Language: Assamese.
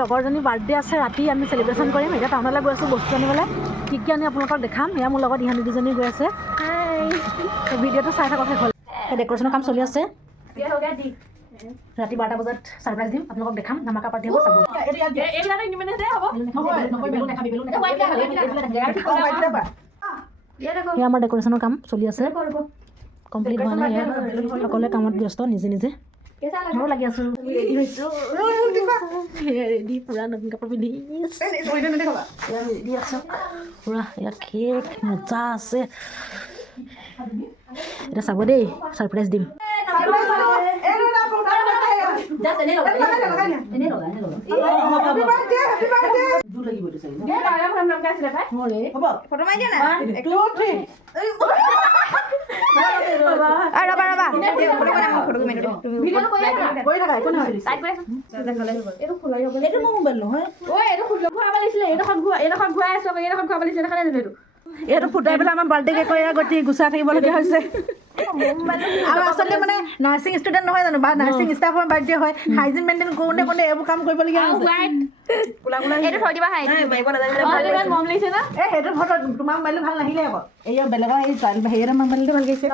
লগৰজনী বাৰ্থডে আছে ৰাতি আমি চেলিব্ৰেশ্যন কৰিম এতিয়া টাউনলৈ গৈ আছোঁ বস্তু আনিবলৈ কি আনি আপোনালোকক দেখাম এয়া মোৰ লগত ইহঁত দুজনী গৈ আছে ভিডিঅ'টো চাই থাকক শেষ হ'ল ডেক'ৰেশ্যনৰ কাম চলি আছে ৰাতি 12টা বজাত ছাৰপ্ৰাইজ দিম আপোনালোকক দেখাম ধামাকা পাৰ্টি হ'ব চাব এয়া আমাৰ ডেক'ৰেশ্যনৰ কাম চলি আছে কমপ্লিট হোৱা নাই সকলোৱে কামত ব্যস্ত নিজে নিজে ময়ো লাগি আছোঁ ৰেডি হৈছোঁ ৰেডি পূৰা নতুন কাপোৰ পিন্ধি ৰেডি আছোঁ পূৰা এয়া কেক মজা আছে এতিয়া চাব দেই ছাৰপ্ৰাইজ দিম এইটো ফুটাই পেলাই আমাৰ বাৰ্থডে কেকৰ গতি গুচাই থাকিবলগীয়া হৈছে আৰু আচলতে মানে নাৰ্ছিং ষ্টুডেণ্ট নহয় জানো বা নাৰ্ছিং ষ্টাফৰ বাৰ্থডে হয় হাইজিন মেইনটেইন কৰোঁতে কৰোঁতে এইবোৰ কাম কৰিবলগীয়া হৈছে সেইটো ফটো তোমাৰ মোবাইলটো ভাল নাহিলে আকৌ এই বেলেগৰ হেৰি এটা মোবাইলটো ভাল গৈছে